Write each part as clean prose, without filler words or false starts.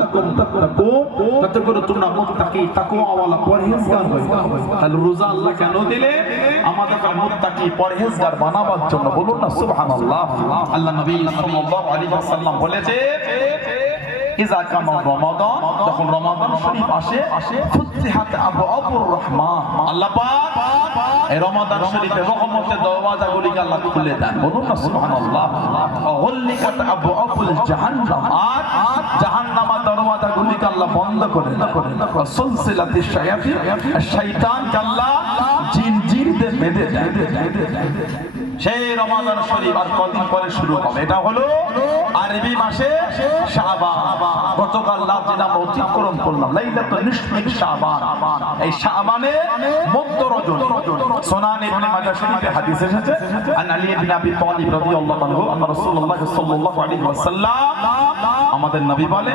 লাআল্লাকুম তাত্তাকুন, যাতে করে তোমরা মুত্তাকি তাকওয়াওয়ালা পরহেজগার হও। তাহলে রোজা আল্লাহ কেন দিলে? আমাদেরকে মুত্তাকি পরহেজগার বানাবার জন্য। বলুন না সুবহানাল্লাহ। আল্লাহ নবী সাল্লাল্লাহু আলাইহি ওয়াসাল্লাম বলেছে, ইযা কামা রমাদান, যখন রমাদান শরীফ আসে, ফুতিহাত আবওয়াবুর রহমান, আল্লাহ পাক এই রমাদান শরীফে রহমতের দরওয়াজাগুলিকে আল্লাহ খুলে দেন। বলুন না সুবহানাল্লাহ। ওয়াগল্লিকাত আবওয়াবুল জাহান্নাম, আর জাহান্নামের দরওয়াজাগুলিকে আল্লাহ বন্ধ করে দেন। সুলসিলাতিশ শায়াতিন, শয়তানকে আল্লাহ জিনজিরদের বেঁধে দেন। সেই রমাদান শরীফ আর কদিন পরে শুরু হবে। এটা হলো আরবি মাসে শাবান। গতকাল রাত যেটা আমরা অতিক্রম করলাম, লাইলাতুল নিসফি শাবান, এই শাবানের মধ্য রজনী। সুনান ইবনে মাজাহ শরীফে হাদিস এসেছে, আন আলী ইবনে আবি তালিব রাদিয়াল্লাহু আনহু আন্না রাসূলুল্লাহ সাল্লাল্লাহু আলাইহি ওয়াসাল্লাম, আমাদের নবী বলে,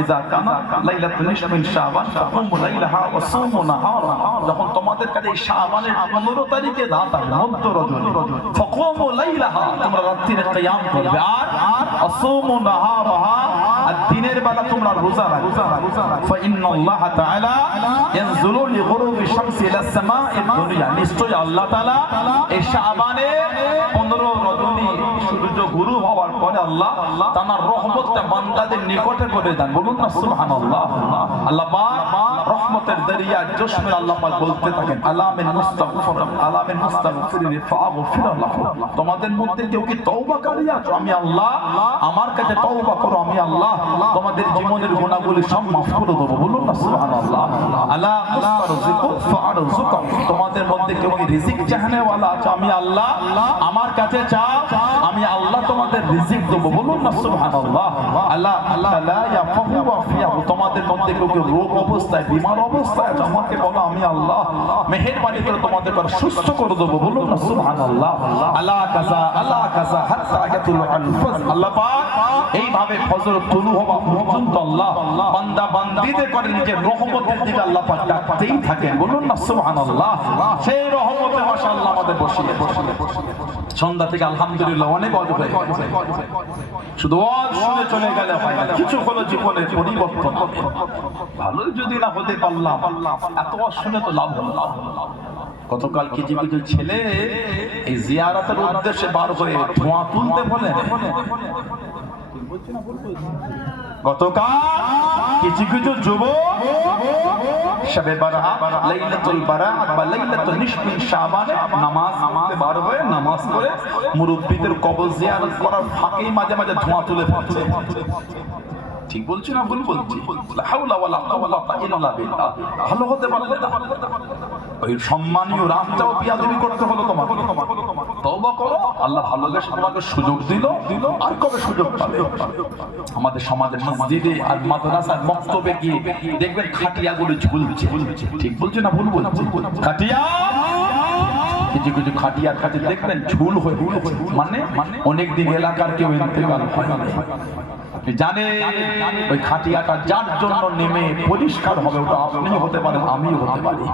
ইযা কানা লাইলাতুল নিসফি শাবান ফাকুমু লাইলাহা ওয়া সুমু নাহারা, যখন তোমাদের কাছে এই শাবানের 15 তারিখে রাত আসবে, মধ্য রজনী, ফাকুমু লাইলাহা, তোমরা রাত্রিতে কিয়াম করবে, আর আসুমু নাহারাহা, আর দিনের বেলা তোমরা রোজা রাখবে। ফা ইন্নাল্লাহ তাআলা ইয়ানজুলু লিগুরুবি শামসি ইলা সামাঈদ দুনিয়া, নিশ্চয়ই আল্লাহ তাআলা এই শাবানে 15 রজনী সূর্য গুরু হওয়ার পরে আল্লাহ তার রহমতটা বান্দাদের নিকটে করে দেন। বলুন না সুবহানাল্লাহ। আল্লাহ পাক রহমতের দরিয়া জোশমে আল্লাহ পাক বলতে থাকেন, আলামিন মুস্তাগফির, আলামিন মুস্তাগফিরিন ফাগফির লাহু, তোমাদের মধ্যে কেউ কি তওবাকারী আছো? আমি আল্লাহ, আমার কাছে তওবা করো, আমি আল্লাহ তোমাদের জীবনের গুনাহগুলি সব মাফ করে দেব। বলুন না সুবহানাল্লাহ। আলা মুস্তারজিকু ফারজুকু, তোমাদের মধ্যে কেউ কি রিজিক চাহনে ওয়ালা আছো? আমি আল্লাহ, আমার কাছে চাও, আমি আল্লাহ তোমাদের রিজিক দেব। বলুন না সুবহানাল্লাহ। আলা লা ইয়াফহু ফিয়া, তোমাদের মধ্যে কেউ কি রোগ অবস্থায়, বিমার অবস্থায় আছে, আমাকে বলো, আমি আল্লাহ মেহেরবানি করে তোমাদের সুস্থ করে দেব। বলুন না সুবহানাল্লাহ। আলা কাযা আলা কাযা হাত্তা ইয়াতুল আল ফজর, আল্লাহ পাক এইভাবে ফজর তুলু হওয়া পর্যন্ত আল্লাহ বান্দা বান্দীদের করে নিজের রহমতের দিকে আল্লাহ পাক ডাকতেই থাকেন। বলুন না সুবহানাল্লাহ। সেই রহমতে মাশাআল্লাহ আমাদের বসিয়ে সন্ধ্যা থেকে আলহামদুলিল্লাহ অনেক ওয়াজ হয়ে গেছে। শুধু ওয়াজ শুনে চলে গেলে হয় না, কিছু হলো জীবনের পরিবর্তন। ভালো যদি না হতে পারলাম, এত ওয়াজ শুনে তো লাভ হলো না। গতকাল কিছু কিছু ছেলে এই জিয়ারতের উদ্দেশ্যে বার হয়ে ধোঁয়া তুলতে বলে, গতকাল কিছু কিছু যুবক শবে বারাত, লাইলাতুল বারাত বা লাইলাতুল নিসফি শাবানে নামাজ পড়তে বার হয়ে নামাজ পড়ে মুরব্বিদের কবর জিয়ারত করার ফাঁকেই মাঝে মাঝে ধোঁয়া তুলে ফেলছে। ঠিক বলছি না ভুল বলছি? লা হাওলা ওয়ালা কুওয়াতা ইল্লা বিল্লাহ। ভালো হতে পারলে না, ওই সম্মানীয় রাতটাও বিয়াদবি করতে হলো তোমাকে। তওবা করো, আল্লাহ ভালোবেসে তোমাকে সুযোগ দিল, আর কবে সুযোগ পাবে? আমাদের সমাজের মসজিদে আর মাদ্রাসার মক্তবে গিয়ে দেখবেন খাটিয়াগুলো ঝুলছে। ঠিক বলছি না ভুল বলছি? খাটিয়া, কিছু কিছু খাটিয়ার কাছে দেখবেন ঝুল হয়ে, মানে অনেকদিন এলাকার কেউ ইন্তেকাল হয় না, জানে ওই খাটিয়াটা যার জন্য নেমে পরিষ্কার হবে, ওটা আপনিও হতে পারেন, আমিও হতে পারি।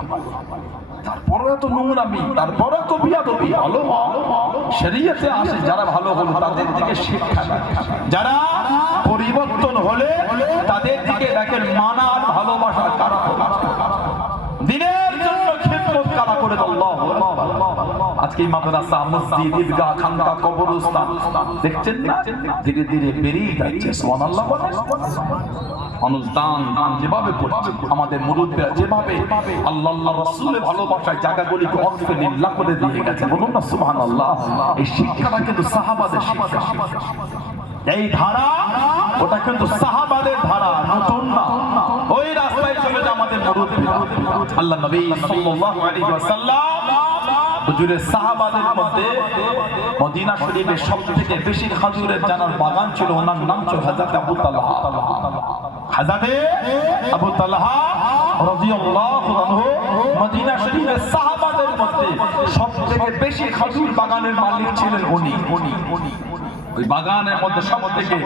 তারপরে তো নোংরামি, তারপরে তো বিয়াদবি। ভালো শরীয়তে আসে, যারা ভালো হলো তাদের দিকে শিক্ষা দেয়, যারা পরিবর্তন হলে তাদের দিকে দেখেন মানার ভালোবাসা কারা হবে, দিনের জন্য খিদমত কারা করে। আল্লাহু আকবার। আজকে মাদ্রাসা, মসজিদ, ঈদগাহ, খানকা, কবরস্থান দেখছেন না, ধীরে ধীরে বেরিয়ে যাচ্ছে। সুবহানাল্লাহ। মানুষ দান যেভাবে করছে, আমাদের মুরব্বিরা যেভাবে আল্লাহ আল্লাহ রাসূলের ভালোবাসায় জায়গাগুলিকে ওয়াকফে লিল্লাহ করে দিয়ে গেছে। বলুন না সুবহানাল্লাহ। এই শিক্ষাটা কিন্তু সাহাবাদের শিক্ষা, এই ধারা, ওটা কিন্তু সাহাবাদের ধারা, নতুন না। ওই রাস্তায় চলে যায় আমাদের মুরব্বিরা। আল্লাহ নবী সাল্লাল্লাহু আলাইহি ওয়াসাল্লাম হুজুরের সাহাবাদের মধ্যে মদিনা শরীফে সবথেকে বেশি খেজুরের জানার বাগান ছিল, ওনার নাম ছিল হযরত আবু তালহা। হযরত আবু তালহা রাদিয়াল্লাহু আনহু মদিনা শরীফের সাহাবাদের মধ্যে সবথেকে বেশি খেজুর বাগানের মালিক ছিলেন উনি। ওই বাগানের মধ্যে সবথেকে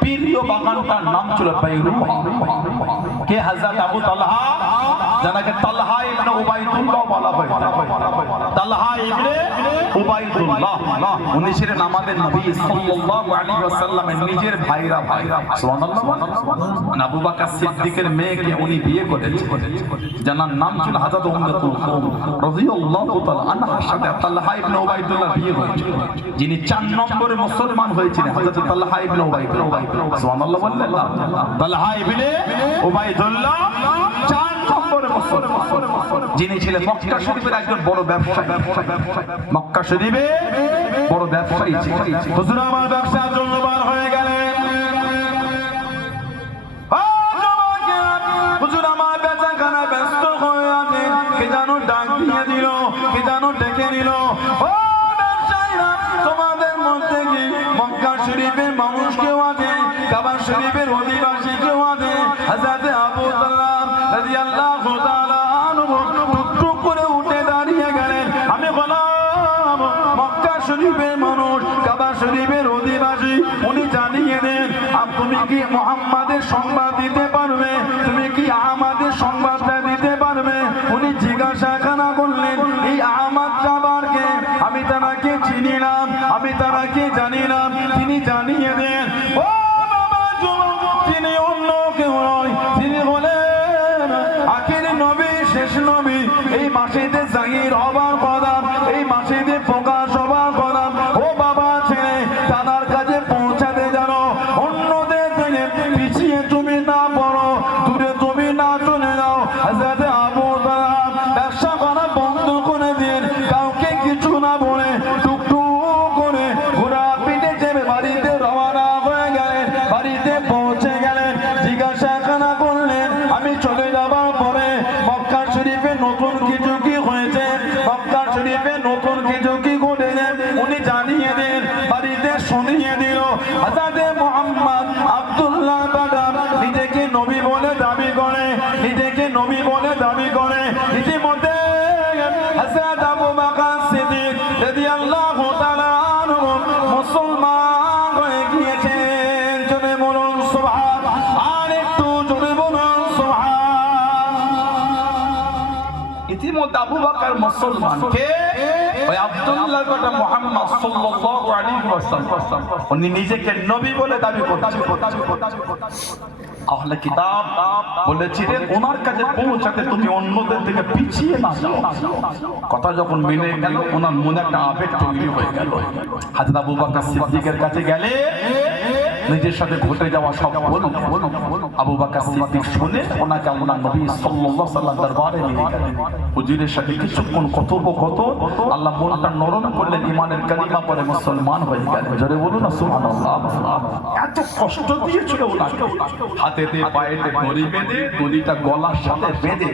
প্রিয় বাগানটার নাম ছিল বাইরুহা। কে? হযরত আবু তালহা, যাকে তালহা ইবনে উবাইদুল্লাহ বলা হয়। তালহা ইবনে উবাইদুল্লাহ উনি ছিলেন আমাদের নবী সাল্লাল্লাহু আলাইহি ওয়াসাল্লামের নিজের ভাইরা সুবহানাল্লাহ। আবু বকর সিদ্দিকের মেয়েকে উনি বিয়ে করেছেন, যার নাম ছিল হযরত উম্মে কুলসুম রাদিয়াল্লাহু তাআলা আনহার সাথে তালহা ইবনে উবাইদুল্লাহ বিয়ে হয়েছিল, যিনি 4 নম্বরে মুসলমান হয়েছিলেন হযরত তালহা ইবনে উবাইদুল্লাহ। সুবহানাল্লাহ বললেন না? তালহা ইবনে উবাইদুল্লাহ 4 নম্বরে মুসলমান, যিনি ছিলেন মক্কা শরীফের একজন বড় ব্যবসায়ী। মক্কা শরীফে বড় ব্যবসায়ী ছিলেন। হুজুর আমার ব্যবসার জন্য বার হয়ে গেলেন। হুজুর আমার বেচাখানা ব্যস্ত হয়ে আছেন, কে যেন ডাক দিয়ে দিল, কে যেন ডেকে নিল। ও ব্যবসায়ীরা, তোমাদের মধ্যে কি মক্কা শরীফের মানুষ কেউ আছে? কাবা শরীফের অধিবাসী কেউ আছে? হযরত আবু তালহা রাদিয়াল্লাহু তাআলা আনহু টুকটুক করে উঠে দাঁড়িয়ে গেলেন। আমি বললাম, মক্কা শরীফের মানুষ, কাবা শরীফের অধিবাসী, উনি জানিয়ে দেন তুমি কি মুহাম্মাদের সংবাদ দিতে পারবে? তুমি কি আমাদের সংবাদটা দিতে পারবে? উনি জিজ্ঞাসাখানা করলেন, এই আহমদ জাবারকে আমি তারাকে চিনি না, আমি তারাকে জানি না। তিনি জানিয়ে দেন, ও বাবা যুবক, তিনি অন্য কেউ নয়, তিনি বলেন আখির নবী, শেষ নবী। এই মাসেতে জাহির হবার কথা, এই মাসেতে প্রকাশ হবার কথা। ও বাবা ছেলে, তাদের কাছে পৌঁছাতে জানো, অন্যদের থেকে পিছিয়ে তুমি না পড়ো, দূরে তুমি না চলে যাও। হযরত আবু তালহা ব্যবসা করা বন্ধ করে দিন, কাউকে কিছু না বলে টুকটুক করে ঘোড়া পিঠে চেপে বাড়িতে রওনা হয়ে গেলেন। বাড়িতে পৌঁছে গেলেন, জিজ্ঞাসাখানা করলেন, আমি চলে যাবার পরে মক্কা শরীফে নতুন কিছু কি হয়েছে, মক্কা শরীফে নতুন কিছু কি ঘটেছে উনি জানিয়ে দেন। বাড়িতে শুনিয়ে দিল। হযরত মুহাম্মদ আব্দুল্লাহ বাদার নিজেকে নবী বলে দাবি করে, নিজেকে নবী বলে দাবি করে। ইতিমধ্যে হযরত আবু বকর সিদ্দিক রাদিয়াল্লাহু তাআলা আনহু মুসলমান হয়ে গিয়েছেন। জোরে বলুন সুবহান, আর একটু জোরে বলুন সুবহান। ইতিমধ্যে আবু বকর মুসলমান, কে? ওই আব্দুল্লাহ বাদা মুহাম্মদ সাল্লাল্লাহু আলাইহি ওয়াসাল্লাম, উনি নিজেকে নবী বলে দাবি করছেন। আহলে কিতাব বলেছিলেন ওনার কাছে পৌঁছাতে তুমি অন্যদের থেকে পিছিয়ে না যাও। কথা যখন মেনে গেল, ওনার মনে একটা আবেগ তৈরি হয়ে গেল। হযরত আবু বকর সিদ্দিকের কাছে গেলে নিজের সাথে ঘটে যাওয়া সব বলুন। আবু বকর সিদ্দিক শুনে ওনাকে ওনার নবী সাল্লাল্লাহু আলাইহি ওয়াসাল্লাম দরবারে নিয়ে গেলেন। হুজুরের সাথে কিছুক্ষণ কথোপকথন, আল্লাহ মনটা নরম করলেন, ঈমানের কালিমা পড়ে মুসলমান হয়ে গেলেন। জোরে বলুন না সুবহানাল্লাহ। এত কষ্ট দিয়েছিল ওনাকে, হাতেতে পায়েতে দড়ি বেঁধে, দড়িটা গলার সাথে বেঁধে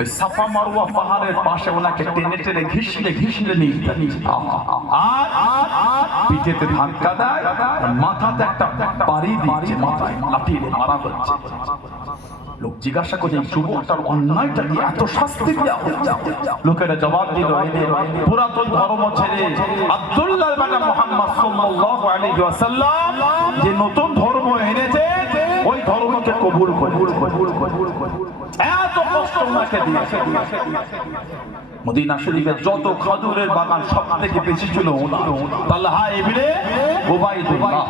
ওই সাফা মারওয়া পাহাড়ের পাশে ওনাকে টেনে টেনে ঘিসলে নিয়ে আর পিঠেতে ধাক্কা দেয়, মাথাতে একটা বাড়ি দিচ্ছে, মাথায় লাঠি মারা হচ্ছে। লোক জিজ্ঞাসা করে যুবকটার অন্যায়টা কি এত শাস্তি দেওয়া হচ্ছে? লোকেরা জবাব দিল, পুরাতন ধর্ম ছেড়ে আব্দুল্লাহ বাদা মুহাম্মদ সাল্লাল্লাহু আলাইহি ওয়াসাল্লাম যে নতুন ধর্ম এনেছে, ওই ধর্মকে কবুল করে। এত কষ্ট ওনাকে দিয়েছে। মদিনা শরীফের যত খেজুরের বাগান সব থেকে বেশি ছিল ওনার, তালহা ইবনে উবাইদুল্লাহ।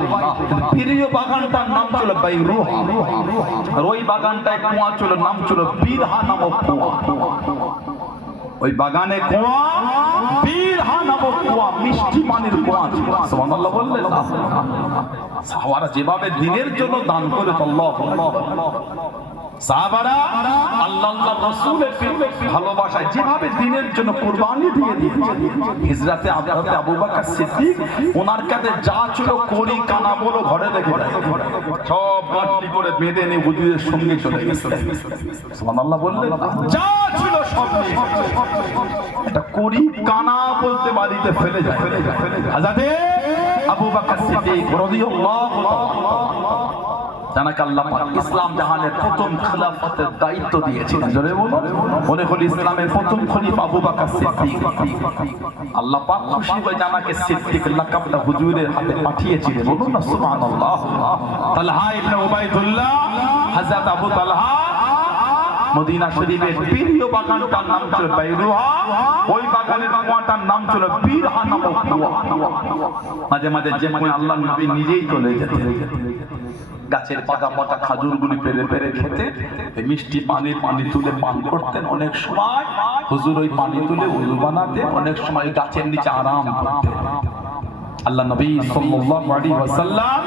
প্রিয় বাগানটার নাম ছিল বাইরুহা, আর ওই বাগানটায় কুয়া ছিল, নাম ছিল বীরহা নামক কুয়া। ওই বাগানে কুয়া, বীরহা নামক কুয়া, মিষ্টি পানির কুয়া ছিল। সুবহানাল্লাহ বললেন। সাহাবারা যেভাবে দিনের জন্য দান করে, আল্লাহু আকবার। সাহাবারা আল্লাহ রাসূলের ভালোবাসায় যেভাবে দিনের জন্য কুরবানি দিয়ে দিয়েছে। হিজরাতে আবু বকর সিদ্দিক ওনার কাছে যা ছিল, কড়ি কানা বলো ঘরে রেখে সব গাঁটলি করে বেঁধে নিয়ে হুজুরের সঙ্গে চলে গেছে। সুবহানাল্লাহ বললেন। যা ছিল সব এটা কড়ি কানা বলতে বাড়িতে ফেলে যায়। হযরত আবু বকর সিদ্দিক রাদিয়াল্লাহু তাআলা জানাক আল্লাহ পাক ইসলাম জাহানের প্রথম খেলাফতের দায়িত্ব দিয়েছিলেন। জোরে বলুন। মনে হল ইসলামের প্রথম খলিফা আবু বকর সিদ্দিক। আল্লাহ পাক খুশি হয়ে জানাকে সিদ্দিক লাকাবটা হুজুরের হাতে পাঠিয়েছিলেন। বলুন না সুবহানাল্লাহ। তালহা ইবনে উবাইদুল্লাহ, হযরত আবু তালহা মদিনা শরীফের প্রিয় বাগানটার নাম ছিল বাইরুহা, ওই বাগানের কুয়াটার নাম ছিল বীরহা নামক কুয়া। মাঝে মাঝে যে আল্লাহর নবী নিজেই চলে যেতেন, গাছের পাকা পাকা খাজুরগুলি পেরে পেরে খেতে, মিষ্টি পানি তুলে পান করতেন। অনেক সময় হুজুর ওই পানি তুলে উযু বানাতেন, অনেক সময় গাছের নিচে আরাম করতেন। আল্লাহ নবী সাল্লাল্লাহু আলাইহি ওয়াসাল্লাম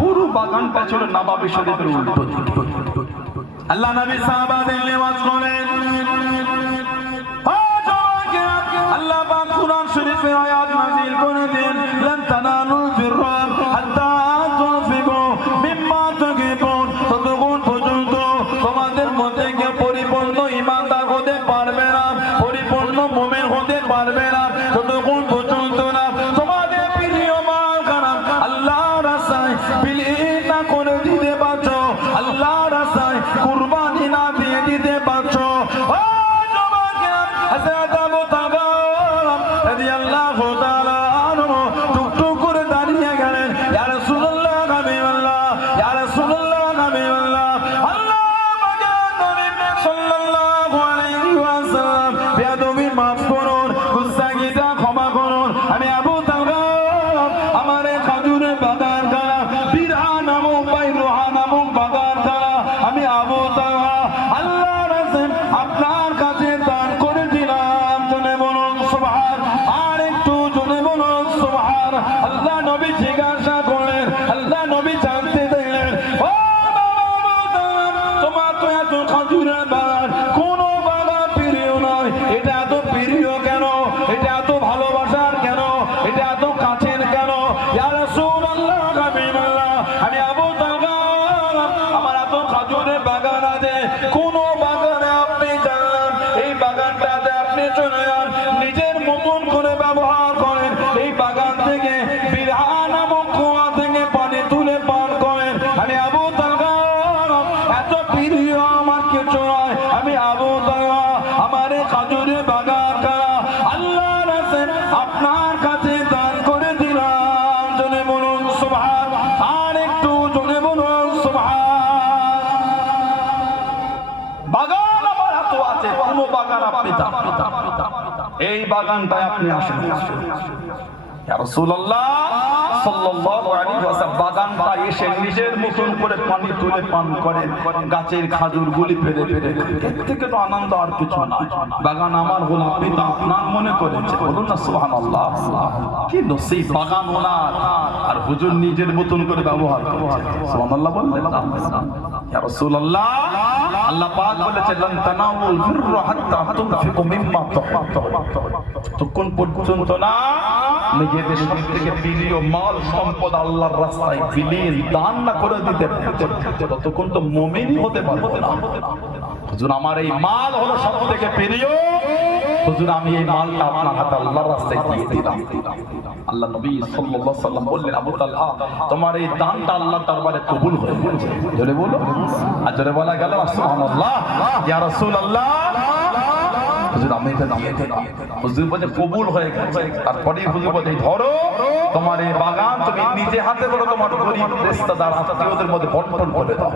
পুরো বাগানটা ছিল নববী শরীফের উল্টো দিকে। আল্লাহ নবী সাহাবাদের লেওয়াজ করেন, আল্লাহ পাক কুরআন শরীফে আয়াত নাযিল করে দেন, লান তানালুল বিররা হাত্তা তুনফিকু মিম্মা তুহিব্বুন। ততক্ষণ পর্যন্ত তোমাদের মধ্যে কেউ পরিপূর্ণ ঈমানদার হতে পারবে না, পরিপূর্ণ মুমিন হতে পারবে না, ততক্ষণ পর্যন্ত না তোমাদের প্রিয় মাল খারাপ আল্লাহর রাস্তায় বিলীন না করে দিতে পারছো, আল্লাহর রাস্তায় কুরবানি না দিয়ে দিতে পারছো। ও যুবকেরা, হযরত আবু তালহা রাদিয়াল্লাহু তাআলা আনহু টুকটুক করে দাঁড়িয়ে গেলেন, ইয়া রাসূলুল্লাহ হাবিবাল্লাহ, ইয়া রাসূলুল্লাহ হাবিবাল্লাহ। আল্লাহ পাকের নবী সাল্লাল্লাহু আলাইহি ওয়াসাল্লাম, বেয়াদবি মাফ করুন, গুস্তাখিটা ক্ষমা করুন। আমি আবু তালহা, আমার এই খাজুরের বাগান খানা বীরহা নামক বাইরুহা নামক বাগান খানা আমি আবু তালহা আল্লাহর রাসূল আপনার কাছে দান করে দিলাম। জনে বলুন সুবহান, আর একটু জনে বলুন সুবহান। আল্লাহ নবী জিজ্ঞাসা করলেন, আল্লাহ নবী জানতে চাইলেন, ও বাবা আবু তালহা, তোমার তো এত খাজুরের বাগান, কোন বাগান প্রিয় নয়, এটা এত প্রিয় কেন, এটা এত ভালোবাসার কেন, এটা এত কাছের কেন? ইয়া রাসূলুল্লাহ হাবিবাল্লাহ, আমি আবু তালহা, আমার এত খাজুরের বাগান আছে, কোন বাগানে আপনি জানলেন এই বাগানটাতে আপনি চলে যান, নিজের মতন করে ব্যবহার করেন, এই বাগান থেকে বীরহা নামক কুয়া থেকে পানি তুলে পান করেন। আমি আবু তালহা, এত প্রিয় আমার কিছু নয়, আমি আবু তালহা, আমার এই খাজুরের বাগান খানা আল্লাহ রাসূল আপনার কাছে দান করে দিলাম। জনে বলুন সুবহান, আর একটু জনে বলুন সুবহান। বাগান আমার এত আছে, কোন বাগান আপনি জানেন না, এই বাগানটায় আপনি আসেন। ইয়া রাসূলুল্লাহ সাল্লাল্লাহু আলাইহি ওয়াসাল্লাম বাগানটা এসে নিজের মতন করে পানি তুলে পান করেন, গাছের খাজুরগুলি পেরে পেরে। এর থেকে তো আনন্দ আর কিছু না। বাগান আমার হলো, আপনি তো আপনার মনে করেছেন, বলুন না সুবহানাল্লাহ। কি নসিব বাগান ওনার, আর হুজুর নিজের মতন করে ব্যবহার করেছেন। সুবহানাল্লাহ বললেন। ইয়া রাসূলুল্লাহ, আল্লাহ পাক বলেছেন, লান তানালুল বিররা হাত্তা তুনফিকু মিম্মা তুহিব্বুন। ততক্ষণ পর্যন্ত না নিজেদের সবথেকে প্রিয় মাল সম্পদ আল্লাহর রাস্তায় বিলীন দান না করে দিতে ততক্ষণ তো মুমিনই হতে পারবে না। হুজুর, আমার এই মাল হলো সবথেকে প্রিয়, হুজুর আমি এই মালটা আপনার হাতে আল্লাহর রাস্তায় দিয়ে দিলাম। আল্লাহ নবী সাল্লাল্লাহু আলাইহি ওয়াসাল্লাম বললেন, আবু তালহা, তোমার এই দানটা আল্লাহর দরবারে কবুল হয়ে গেছে। জোরে বলো, আর জোরে বলা গেল সুবহানাল্লাহ। ইয়া রাসূলুল্লাহ, হুজুর আমি এটা দিয়ে দিলাম। হুজুর বলে কবুল হয়ে গেছে। তারপরে হুজুর বলে, ধরো তোমার এই বাগান তুমি নিজে হাতে করে তোমার গরিব রিশতেদার আত্মীয়দের মধ্যে বন্টন করে দাও।